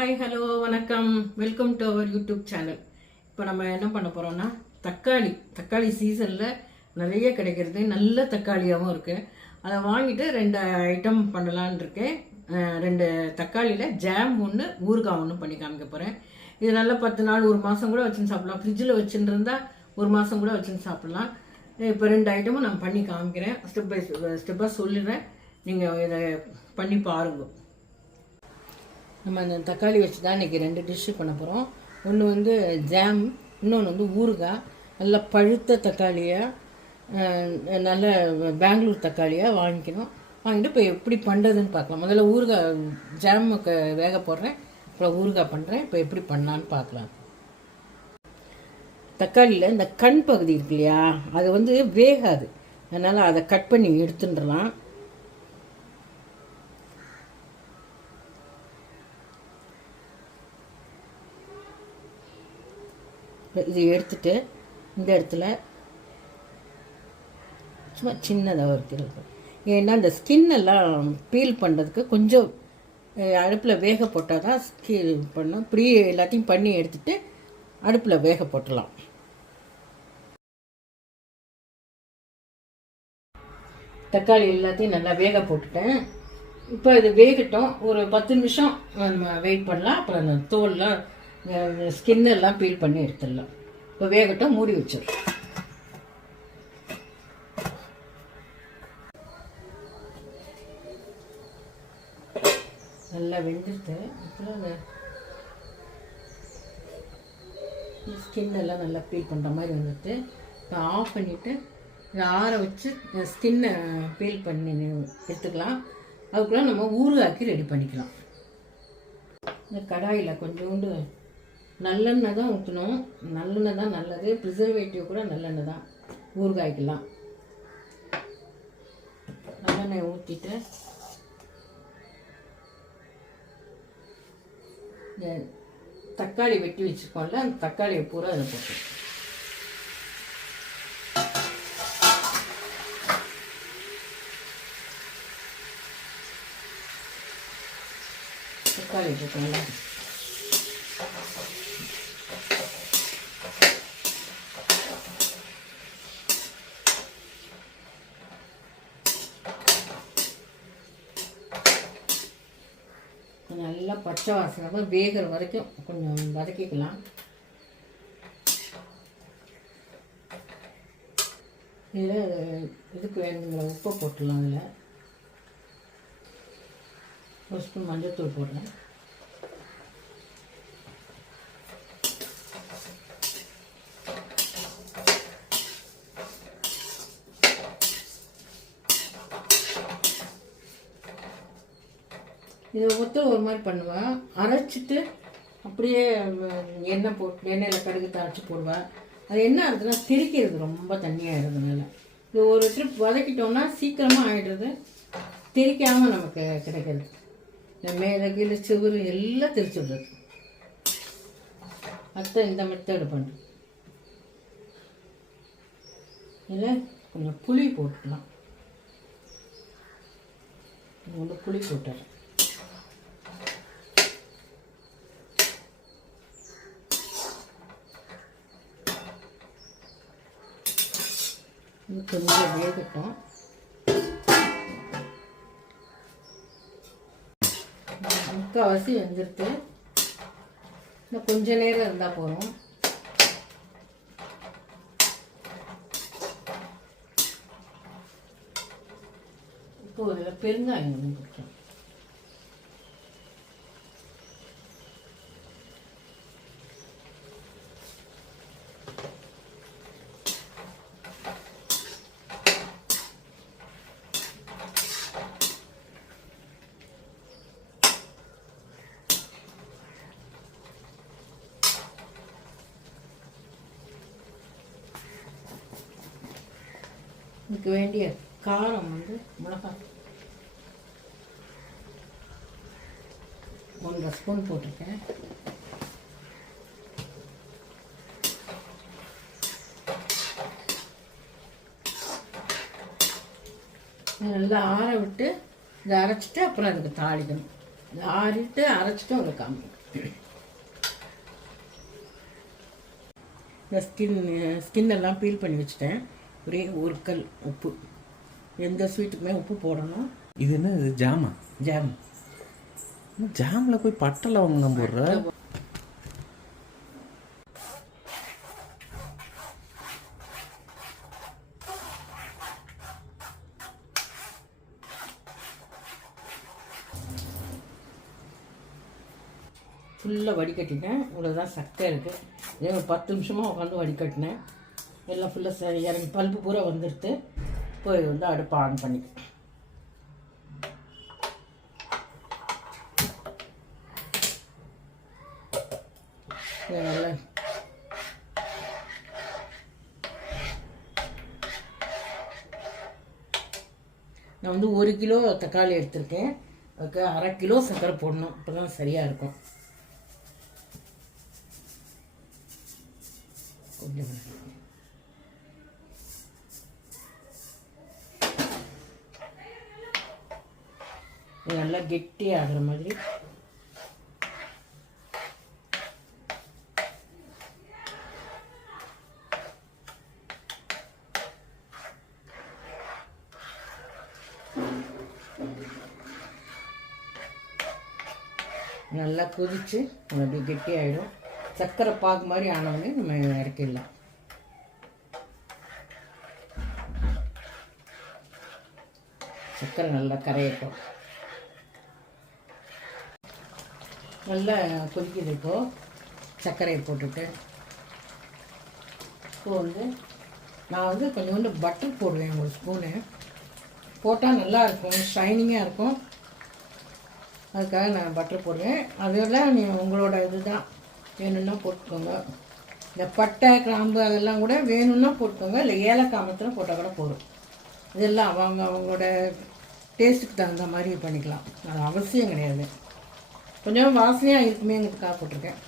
Hi hello வணக்கம், welcome to our YouTube channel. இப்போ நம்ம என்ன பண்ண போகிறோம்னா தக்காளி சீசனில் நிறைய கிடைக்கிறது, நல்ல தக்காளியாகவும் இருக்குது. அதை வாங்கிட்டு 2 ஐட்டம் பண்ணலான் இருக்கேன். 2 தக்காளியில் ஜாம் ஒன்று, ஊறுகாய் ஒன்று பண்ணி காமிக்க போகிறேன். இது நல்லா 10 நாள் 1 மாதம் கூட வச்சுன்னு சாப்பிட்லாம். ஃப்ரிட்ஜில் வச்சுட்டு இருந்தால் 1 மாதம் கூட வச்சுன்னு சாப்பிட்லாம். இப்போ 2 ஐட்டமும் நான் பண்ணி காமிக்கிறேன். ஸ்டெப்பாக சொல்லிடுறேன், நீங்கள் இதை பண்ணி பாருங்கள். நம்ம அந்த தக்காளி வச்சு தான் இன்றைக்கி 2 டிஷ்ஷு பண்ண போகிறோம். ஒன்று வந்து ஜாம், இன்னொன்று வந்து ஊறுகாய். நல்லா பழுத்த தக்காளியாக, நல்ல பெங்களூர் தக்காளியாக வாங்கிக்கணும். வாங்கிட்டு இப்போ எப்படி பண்ணுறதுன்னு பார்க்கலாம். முதல்ல ஊறுகாய் ஜாமுக்கு வேக போடுறேன், அப்புறம் ஊறுகாய் பண்ணுறேன். இப்போ எப்படி பண்ணலான்னு பார்க்கலாம். தக்காளியில் இந்த கண் பகுதி இருக்கு இல்லையா, அது வந்து வேகாது. அதனால் அதை கட் பண்ணி எடுத்துட்டுலாம். இது எடுத்துட்டு இந்த இடத்துல சும்மா சின்னதாக இருக்குது. ஏன்னா இந்த ஸ்கின் எல்லாம் பீல் பண்ணுறதுக்கு கொஞ்சம் அடுப்பில் வேக போட்டால் தான் ஸ்கீல் பண்ணோம். இப்படி எல்லாத்தையும் பண்ணி எடுத்துட்டு அடுப்பில் வேக போட்டுடலாம். தக்காளி எல்லாத்தையும் நல்லா வேக போட்டுட்டேன். இப்போ இது வேகட்டும், ஒரு 10 நிமிஷம் நம்ம வெயிட் பண்ணலாம். அப்புறம் அந்த தோல்லாம் ஸ்கின்னெல்லாம் பீல் பண்ணி எடுத்துடலாம். இப்போ வேகட்டும், மூடி வச்சிடலாம். நல்லா வெந்துட்டு அப்புறம் அந்த ஸ்கின்னெல்லாம் நல்லா பீல் பண்ணுற மாதிரி வந்துட்டு இப்போ ஆஃப் பண்ணிவிட்டு இதை ஆற வச்சு ஸ்கின்னை பீல் பண்ணி எடுத்துக்கலாம். அதுக்குள்ளே நம்ம ஊறுகாய்க்கு ரெடி பண்ணிக்கலாம். இந்த கடாயில் கொஞ்சோண்டு நல்லெண்ணெய் தான் ஊற்றணும். நல்லெண்ணெய் தான் நல்லது. ப்ரிசர்வேட்டிவ் கூட நல்லெண்ணெய் தான் ஊறுகாய்க்கெல்லாம். நல்லெண்ணெய் ஊற்றிட்டு இந்த தக்காளி வெட்டி வச்சுருக்கோம்ல, அந்த தக்காளியை பூரா அதை போட்டு தக்காளி போட்டோம்ல, நல்லா பச்சை வாசனை வேகிற வரைக்கும் கொஞ்சம் வதக்கிக்கலாம். இதில் இதுக்கு வேணுங்கிற உப்பை போட்டுடலாம். அதில் ஒரு ஸ்பூன் மஞ்சள்தூள் போடுறேன். இதை ஒருத்தர் ஒரு மாதிரி பண்ணுவேன், அரைச்சிட்டு அப்படியே எண்ணெயில் கடுகு தாளிச்சு போடுவேன். அது என்ன ஆகுதுன்னா திரிக்கிறது ரொம்ப தண்ணியாகிடுறதுனால இது ஒரு ட்ரிப் வதக்கிட்டோம்னா சீக்கிரமாக ஆகிடுறது, திரிக்காமல் நமக்கு கிடைக்கிறது. இந்த மேலே கீழே சுவரு எல்லாம் திரிச்சு விடுறது. அடுத்த இந்த மெத்தடு பண்ணுறேன். இதில் கொஞ்சம் புளி போட்டுக்கலாம். கொஞ்சம் புளி போட்டுறேன். கொஞ்சம் வேகட்டும். முக்கால்வாசி வெந்துடுத்து. இன்னும் கொஞ்ச நேரம் இருந்தால் போதும். இப்போ ஒரு பெருங்காயம் ஒன்று கொடுத்தோம். இதுக்கு வேண்டிய காரம் வந்து மிளகாய் 1.5 ஸ்பூன் போட்டிருக்கேன். நல்லா ஆற விட்டு இதை அரைச்சிட்டு அப்புறம் அதுக்கு தாளிக்கணும். இதை ஆறிட்டு அரைச்சிட்டு உங்களுக்கு காமிக்கும். இந்த ஸ்கின்னெல்லாம் பீல் பண்ணி வச்சுட்டேன். ஒரே ஒரு கல் உப்பு. எந்த ஸ்வீட்டுக்குமே உப்பு போடணும். இது என்ன இது ஜாமா? ஜாம். ஜாமில் போய் பட்டை லவங்கம் போடுற. ஃபுல்லாக வடிகட்டினேன். இவ்வளோதான் சக்கை இருக்குது. இதே ஒரு 10 நிமிஷமாக உட்காந்து வடிகட்டினேன். எல்லாம் ஃபுல்லாக இறங்கி பல்பு பூரா வந்துடுத்து. போய் வந்து அடுப்பை ஆன் பண்ணி நல்லா நான் வந்து 1 கிலோ தக்காளி எடுத்திருக்கேன். அதுக்கு 1/2 கிலோ சர்க்கரை போடணும். அப்போ தான் சரியாக இருக்கும். நல்லா கெட்டி ஆகிற மாதிரி நல்லா கொதிச்சு அப்படியே கெட்டி ஆகிடும். சர்க்கரை பாகு மாதிரி ஆனவுடனே நம்ம இறக்கிடலாம். சர்க்கரை நல்லா கரையட்டும். நல்லா கொதிக்குது. இப்போது சர்க்கரையை போட்டுட்டு இப்போ வந்து நான் வந்து கொஞ்சோண்டு பட்டர் போடுவேன். 1 ஸ்பூனு போட்டால் நல்லாயிருக்கும், ஷைனிங்காக இருக்கும். அதுக்காக நான் பட்டர் போடுவேன். அதெல்லாம் உங்களோட இது தான், வேணும்னா போட்டுக்கோங்க. இந்த பட்டை கிராம்பு அதெல்லாம் கூட வேணும்னா போட்டுக்கோங்க. இல்லை ஏலக்காய் மாத்திரம் போட்டால் கூட போதும். இதெல்லாம் அவங்களோட டேஸ்ட்டுக்கு தகுந்த மாதிரி பண்ணிக்கலாம். அது அவசியம் கிடையாது. கொஞ்சம் வாசனையாக இருக்குமேங்கிறதுக்காக போட்டிருக்கேன்.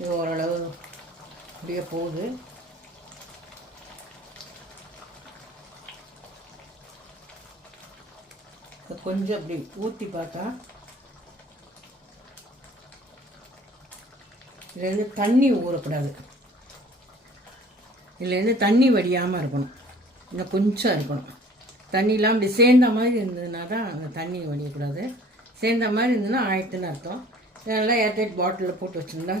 இது ஓரளவு அப்படியே போகுது. கொஞ்சம் அப்படி ஊற்றி பார்த்தா இதுலேருந்து தண்ணி ஊறக்கூடாது. இதுலேருந்து தண்ணி வடியாமல் இருக்கணும். இன்னும் கொஞ்சம் இருக்கணும். தண்ணிலாம் அப்படி சேர்ந்த மாதிரி இருந்ததுன்னா தான் அந்த தண்ணி வடியக்கூடாது. சேர்ந்த மாதிரி இருந்ததுன்னா ஆயிடுத்துன்னு அர்த்தம். இதெல்லாம் ஏர்டைட் பாட்டிலில் போட்டு வச்சுருந்தா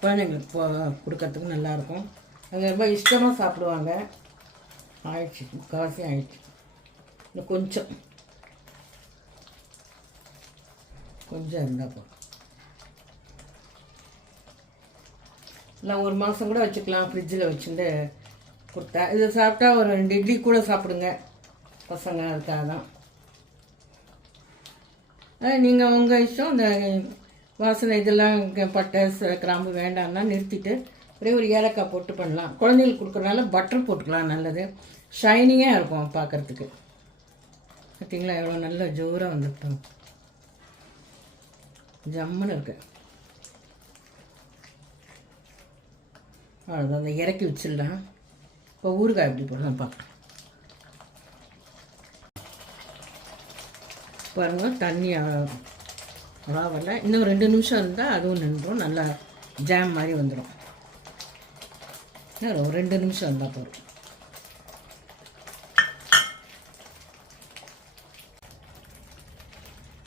குழந்தைங்களுக்கு கொடுக்கறதுக்கு நல்லாயிருக்கும். அவங்க ரொம்ப இஷ்டமாக சாப்பிடுவாங்க. ஆயிடுச்சு, முக்கால்வாசி ஆயிடுச்சு. இன்னும் கொஞ்சம் இருந்தால் போதும். இல்லை 1 மாதம் கூட வச்சுக்கலாம். ஃப்ரிட்ஜில் வச்சுட்டு கொடுத்தா இதை சாப்பிட்டா ஒரு 2 இட்லி கூட சாப்பிடுங்க பசங்க. அதுக்காக தான். நீங்கள் உங்கள் இஷ்டம். இந்த வாசனை இதெல்லாம் பட்டை கிராம்பு வேண்டாம்னா நிறுத்திட்டு ஒரே ஒரு ஏலக்காய் போட்டு பண்ணலாம். குழந்தைங்களுக்கு கொடுக்குறதுனால பட்டர் போட்டுக்கலாம், நல்லது. ஷைனிங்காக இருக்கும் பார்க்குறதுக்கு. பார்த்தீங்களா எவ்வளோ நல்ல ஜோராக வந்துட்டோம். ஜம்முன்னு இருக்கு. அவ்வளோதான், அதை இறக்கி வச்சிடலாம். இப்போ ஊறுகாய் எப்படி போடலாம் பார்க்கலாம். பாருங்கள், தண்ணி அவ்வளோ வரல. இன்னும் 2 நிமிஷம் இருந்தால் அதுவும் நின்றுடும். நல்லா ஜாம் மாதிரி வந்துடும். ஒரு 2 நிமிஷம் இருந்தால் போதும்.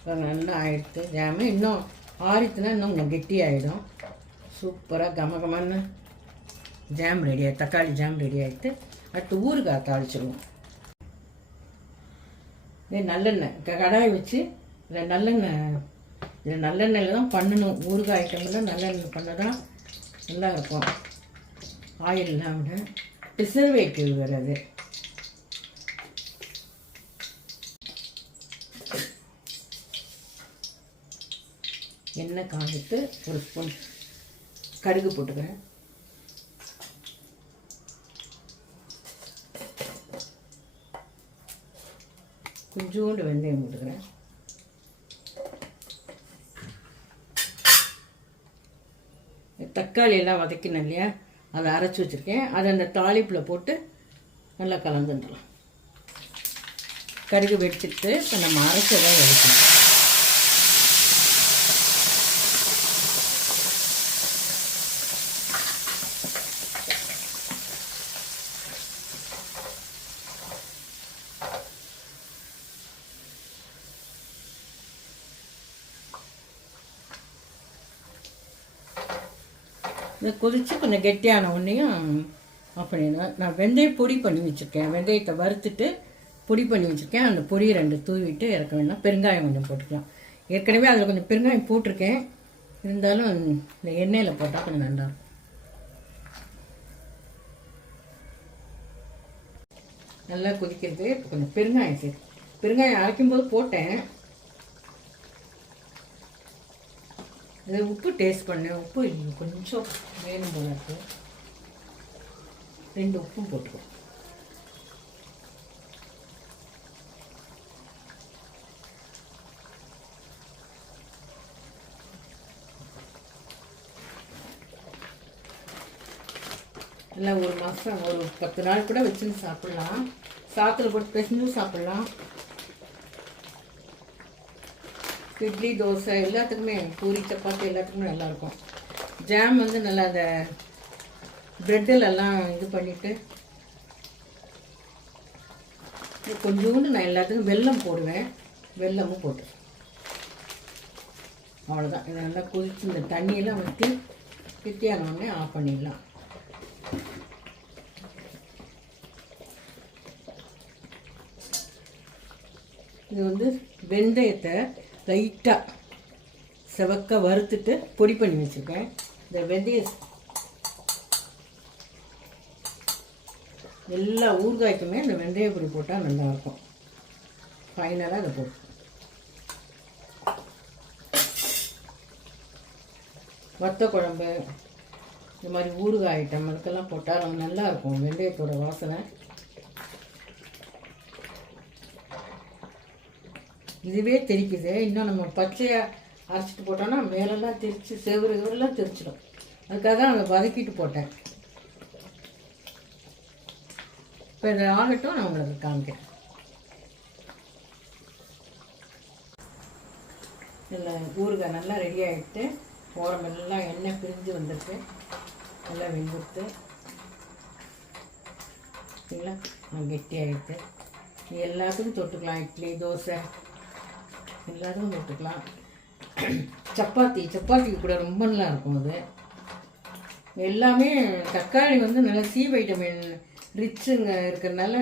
நல்லா ஆயிடுத்து ஜாமு. இன்னும் ஆறித்துனா இன்னும் கொஞ்சம் கெட்டி ஆகிடும். சூப்பராக கமகமான ஜாம் ரெடி ஆகிடுது. தக்காளி ஜாம் ரெடி ஆகிடுது. அடுத்து ஊறுகாய் தாளிச்சிடுவோம். இதே நல்லெண்ணெய் கடாய் வச்சு இதில் நல்லெண்ணெயில் தான் பண்ணணும். ஊறுகாய் ஐட்டம்லாம் நல்லெண்ணெய் பண்ண தான் நல்லாயிருக்கும். ஆயில் இல்லாமல் ப்ரிசர்வேட்டிவ் வராது. எண்ணெய் காய்ச்சிட்டு 1 ஸ்பூன் கடுகு போட்டுக்கிறேன். கொஞ்சோண்டு வெந்தயம் போட்டுக்கிறேன். தக்காளி எல்லாம் வதக்கினேன் இல்லையா, அதை அரைச்சி வச்சுருக்கேன். அதை அந்த தாளிப்பில் போட்டு நல்லா கலந்துடலாம். கடுகு வெடிச்சிட்டு இப்போ நம்ம அரைச்சதை வதக்கலாம். இதை கொதித்து கொஞ்சம் கெட்டியான உடனேயும் ஆஃப் பண்ணிடுவேன். நான் வெந்தயம் பொடி பண்ணி வச்சுருக்கேன். வெந்தயத்தை வறுத்துட்டு பொடி பண்ணி வச்சுருக்கேன். அந்த பொடியை 2 தூவிட்டு இறக்க வேண்டாம். பெருங்காயம் கொஞ்சம் போட்டுக்கலாம். ஏற்கனவே அதில் கொஞ்சம் பெருங்காயம் போட்டிருக்கேன். இருந்தாலும் இந்த எண்ணெயில் போட்டால் கொஞ்சம் நல்லாயிருக்கும். நல்லா கொதிக்கிறது. இப்போ கொஞ்சம் பெருங்காயம் சேர்த்து, பெருங்காயம் அரைக்கும்போது போட்டேன். இது உப்பு டேஸ்ட் பண்ணேன். உப்பு கொஞ்சம் வேணும் போல இருக்கு. 2 உப்பும் போட்டுக்கோ. நல்லா ஒரு மாதம் ஒரு 10 நாள் கூட வச்சுன்னு சாப்பிட்லாம். சாத்தில் போட்டு பிசைஞ்சும் சாப்பிட்லாம். இட்லி தோசை எல்லாத்துக்குமே, பூரி சப்பாத்தி எல்லாத்துக்குமே நல்லாயிருக்கும். ஜாம் வந்து நல்லா அந்த ப்ரெட்டிலெல்லாம் இது பண்ணிவிட்டு கொஞ்சோண்டு நான் எல்லாத்துக்கும் வெல்லம் போடுவேன். வெல்லமும் போட்டு அவ்வளோதான். இதை நல்லா கொதிச்சு இந்த தண்ணியெல்லாம் ஊற்றி கெட்டியானோடனே ஆஃப் பண்ணிடலாம். இது வந்து வெந்தயத்தை லைட்டாக செவக்க வறுத்துட்டு பொடி பண்ணி வச்சுருக்கேன். இந்த வெந்தயம் எல்லா ஊறுகாய்க்குமே இந்த வெந்தய பொடி போட்டால் நல்லாயிருக்கும். ஃபைனலாக இதை போட்டு வத்த குழம்பு இந்த மாதிரி ஊறுகாய் ஐட்டம் அதுக்கெல்லாம் போட்டால் ரொம்ப நல்லாயிருக்கும். வெந்தயத்தோட வாசனை. இதுவே தெரிக்குது. இன்னும் நம்ம பச்சையாக அரைச்சிட்டு போட்டோன்னா மேலெல்லாம் தெரிச்சு செவரெல்லாம் தெரிச்சிடும். அதுக்காக தான் அதை வதக்கிட்டு போட்டேன். இப்போ இதை ஆகட்டும், நான் உங்களுக்கு காமிக்கிறேன். இதில் ஊறுகாய் நல்லா ரெடி ஆகிட்டு ஓரமெல்லாம் எண்ணெய் பிரிஞ்சு வந்திருக்கு. நல்லா வெந்துடுத்து சரிங்களா. கெட்டி ஆகிடுது. எல்லாத்துக்கும் தொட்டுக்கலாம். இட்லி தோசை எல்லாத்துக்கும் தொட்டுக்கலாம். சப்பாத்திக்கு கூட ரொம்ப நல்லா இருக்கும். அது எல்லாமே தக்காளி வந்து நல்லா சி வைட்டமின் ரிச்சுங்க இருக்கிறதுனால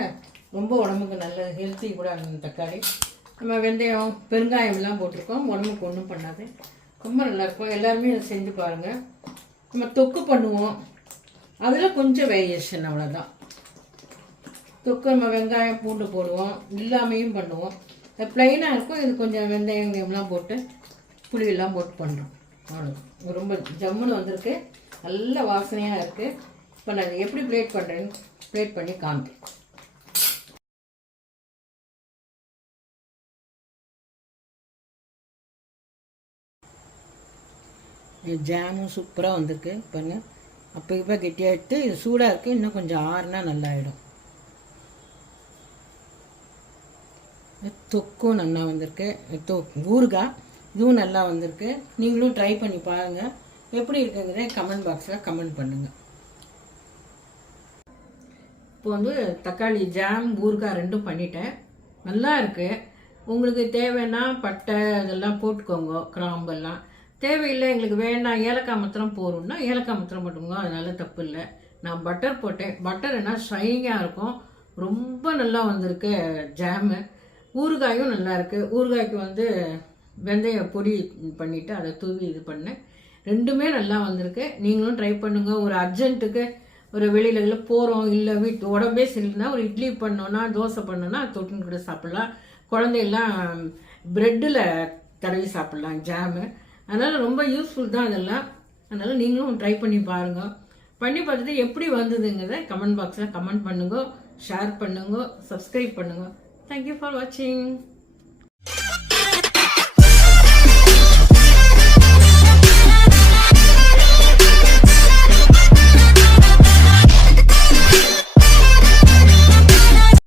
ரொம்ப உடம்புக்கு நல்ல ஹெல்த்தி கூட அந்த தக்காளி. நம்ம வெந்தயம் பெருங்காயம்லாம் போட்டிருக்கோம். உடம்புக்கு ஒன்றும் பண்ணாது. ரொம்ப நல்லாயிருக்கும். எல்லாருமே அதை செஞ்சு பாருங்கள். நம்ம தொக்கு பண்ணுவோம். அதில் கொஞ்சம் வேரியேஷன் அவ்வளோதான். தொக்கு நம்ம வெங்காயம் பூண்டு போடுவோம். இல்லாமையும் பண்ணுவோம். அது ப்ளைனாக இருக்கும். இது கொஞ்சம் வெந்தயம்லாம் போட்டு புளியெல்லாம் போட்டு பண்ணுறோம். அவ்வளோ ரொம்ப ஜம்முன்னு வந்திருக்கு. நல்ல வாசனையாக இருக்குது. இப்போ நான் எப்படி பிளேட் பண்ணுறேன்னு பிளேட் பண்ணி காமிக்கிறேன். ஜாமும் சூப்பராக வந்திருக்கு பாருங்கள். அப்போ இப்போ கெட்டியாகிட்டு இது சூடாக இருக்குது. இன்னும் கொஞ்சம் ஆறுனா நல்லாயிடும். தொக்கும் நல்லா வந்திருக்கு. ஊறுகாய் இதுவும் நல்லா வந்திருக்கு. நீங்களும் ட்ரை பண்ணி பாருங்கள். எப்படி இருக்குங்கிறத கமெண்ட் பாக்ஸில் கமெண்ட் பண்ணுங்கள். இப்போ வந்து தக்காளி ஜாம் ஊறுகாய் 2 பண்ணிட்டேன். நல்லா இருக்குது. உங்களுக்கு தேவைன்னா பட்டை அதெல்லாம் போட்டுக்கோங்க. கிராம்பெல்லாம் தேவையில்லை. எங்களுக்கு வேணாம் ஏலக்காய் மாத்திரம் போடும்னா ஏலக்காய் மாத்திரம் போட்டுக்கோங்க. அதனால தப்பு இல்லை. நான் பட்டர் போட்டேன். பட்டர் என்ன ஷைனிங்காக இருக்கும். ரொம்ப நல்லா வந்திருக்கு ஜாமு. ஊறுகாயும் நல்லா இருக்குது. ஊறுகாய்க்கு வந்து வெந்தய பொடி பண்ணிவிட்டு அதை தூவி இது பண்ணேன். 2மே நல்லா வந்திருக்கு. நீங்களும் ட்ரை பண்ணுங்கள். ஒரு அர்ஜென்ட்டுக்கு ஒரு வெளியில் போகிறோம், இல்லை வீட்டு உடம்பே சரியில்லைன்னா ஒரு இட்லி பண்ணோன்னா தோசை பண்ணோன்னா தொட்டுன்னு கூட சாப்பிட்லாம். குழந்தையெல்லாம் ப்ரெட்டில் தடவி சாப்பிட்லாம் ஜாமு. அதனால் ரொம்ப யூஸ்ஃபுல் தான் அதெல்லாம். அதனால் நீங்களும் ட்ரை பண்ணி பாருங்கள். பண்ணி பார்த்துட்டு எப்படி வந்ததுங்கிறத கமெண்ட் பாக்ஸில் கமெண்ட் பண்ணுங்க, ஷேர் பண்ணுங்க, சப்ஸ்கிரைப் பண்ணுங்க. Thank you for watching.